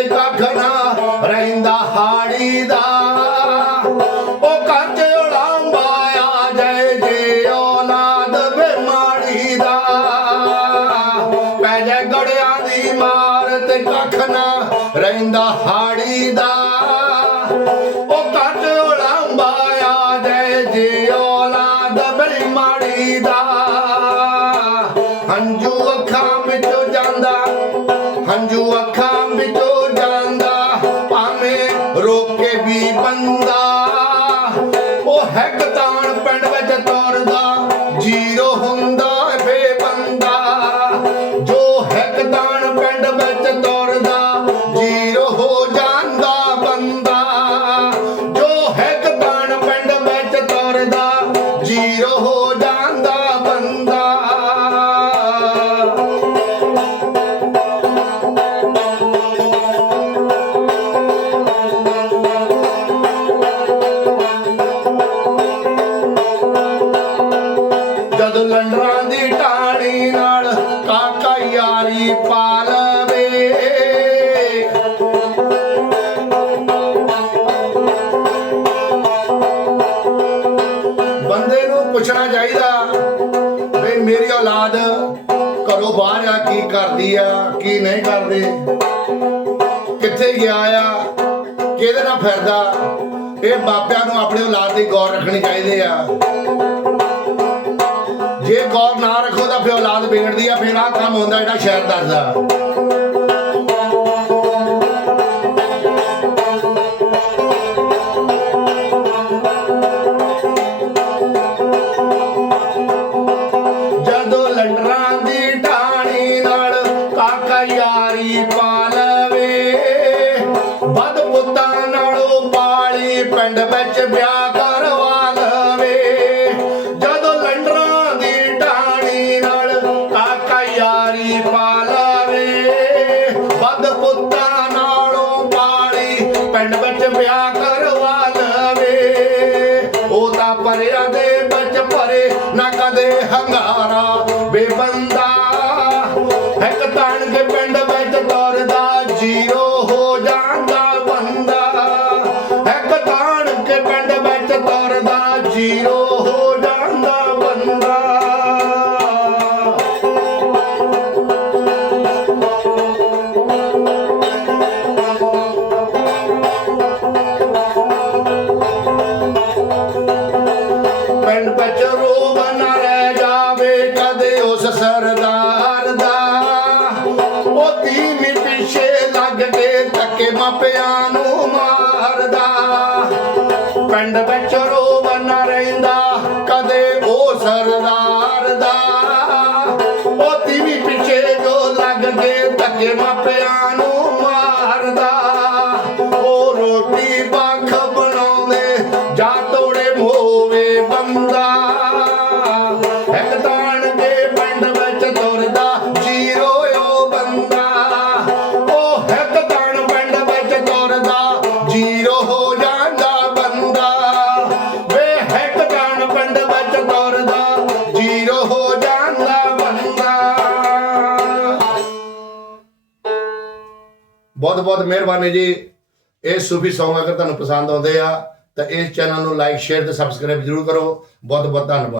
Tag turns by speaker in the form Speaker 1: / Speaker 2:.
Speaker 1: ਤੇ ਕਾਖਣਾ ਰਹਿੰਦਾ ਹਾੜੀ ਦਾ ਉਹ ਕੱਚ ਉਲਾਂਬਾ ਆ ਜਾਏ ਜੇ ਔਲਾਦ ਬਿਮਾਰੀ ਦਾ ਪੈ ਜਾ ਗੜਿਆਂ ਦੀ ਮਾਰ ਤੇ ਕਾਖਣਾ ਰਹਿੰਦਾ ਹਾੜੀ ਦਾ ਉਹ ਕੱਚ ਉਲਾਂਬਾ ਆ ਜਾਏ ਜੇ ਔਲਾਦ ਬਿਮਾਰੀ ਦਾ ਹੰਝੂ ਅੱਖਾਂ ਵਿੱਚ ਅੱਖਾਂ ਵਿੱਚੋਂ ਜਾਂਦਾ, ਭਾਵੇਂ ਰੋਕੇ ਵੀ ਬੰਦਾ। ਉਹ ਹੈਕਤਾਨ ਪਿੰਡ ਵਿੱਚ ਤੁਰਦਾ, ਜੀਰੋ ਹੁੰਦਾ ਬੇਬੰਦਾ ਜੋ ਹੈਕਤਾਨ ਪਿੰਡ ਵਿੱਚ ਤੁਰਦਾ, ਜੀਰੋ ਹੋ ਜਾਂਦਾ ਬੰਦਾ। ਜੋ ਹੈ ਹੈਕਤਾਨ ਪਿੰਡ ਵਿੱਚ ਤੋਰਦਾ, ਜੀਰੋ ਹੋ ਜਦ ਲੰਡਰਾਂ ਦੀ ਟਾਣੀ ਨਾਲ ਕਾਕਾ ਯਾਰੀ ਪਾ ਲਵੇ ਬੰਦੇ ਨੂੰ ਪੁੱਛਣਾ ਚਾਹੀਦਾ ਵੀ ਮੇਰੀ ਔਲਾਦ ਘਰੋਂ ਬਾਹਰ ਆ, ਕੀ ਕਰਦੀ ਆ, ਕੀ ਨਹੀਂ ਕਰਦੀ? ਕਿੱਥੇ ਗਿਆ ਆ? ਕਿਹਦੇ ਨਾਲ ਫਿਰਦਾ? ਇਹ ਬਾਪਿਆਂ ਨੂੰ ਆਪਣੀ ਔਲਾਦ ਦੀ ਗੌਰ ਰੱਖਣੀ ਚਾਹੀਦੀ ਆ। ਜੇ ਗੌਰ ਨਾ ਰੱਖੋ ਤਾਂ ਫਿਰ ਔਲਾਦ ਵਿਗੜਦੀ ਆ, ਫਿਰ ਆਹ ਕੰਮ ਹੁੰਦਾ ਜਿਹੜਾ ਸ਼ਹਿਰ ਦੱਸਦਾ। ਜਦੋਂ ਪਿੰਡ ਵਿੱਚ ਵਿਆਹ ਕਰਵਾ ਲਵੇ। ਉਹ ਤਾਂ ਪਰਿਆਂ ਦੇ ਵਿੱਚ ਭਰੇ ਨਾ ਕਦੇ ਹੰਗਾਰਾ। ਬੇਬੰਦਾ ਇੱਕ ਤਣ ਕੇ ਪਿੰਡ ਵਿੱਚ ਤੁਰਦਾ ਜੀਰੋ ਹੋ ਜਾਂਦਾ ਬੰਦਾ। ਸਰਦਾਰ ਦਾ। ਉਹ ਤੀਵੀਂ ਪਿੱਛੇ ਜੋ ਲੱਗ ਕੇ ਧੱਕੇ ਮਾਪਿਆਂ ਨੂੰ ਮਾਰਦਾ। ਉਹ ਰੋਟੀ ਪੱਖ ਬਣਾਉਂਦੇ, ਜਾ ਤੋੜੇ ਮੋਵੇ ਬੰਦਾ। ਇੱਕ ਤਾਂ ਬਹੁਤ ਬਹੁਤ ਮਿਹਰਬਾਨੀ ਜੀ। ਇਹ ਸੂਫੀ ਸੌਂਗ ਅਗਰ ਤੁਹਾਨੂੰ ਪਸੰਦ ਆਉਂਦੇ ਆ, ਤਾਂ ਇਸ ਚੈਨਲ ਨੂੰ ਲਾਈਕ ਸ਼ੇਅਰ ਤੇ ਸਬਸਕ੍ਰਾਈਬ ਜਰੂਰ ਕਰੋ। ਬਹੁਤ ਬਹੁਤ ਧੰਨਵਾਦ।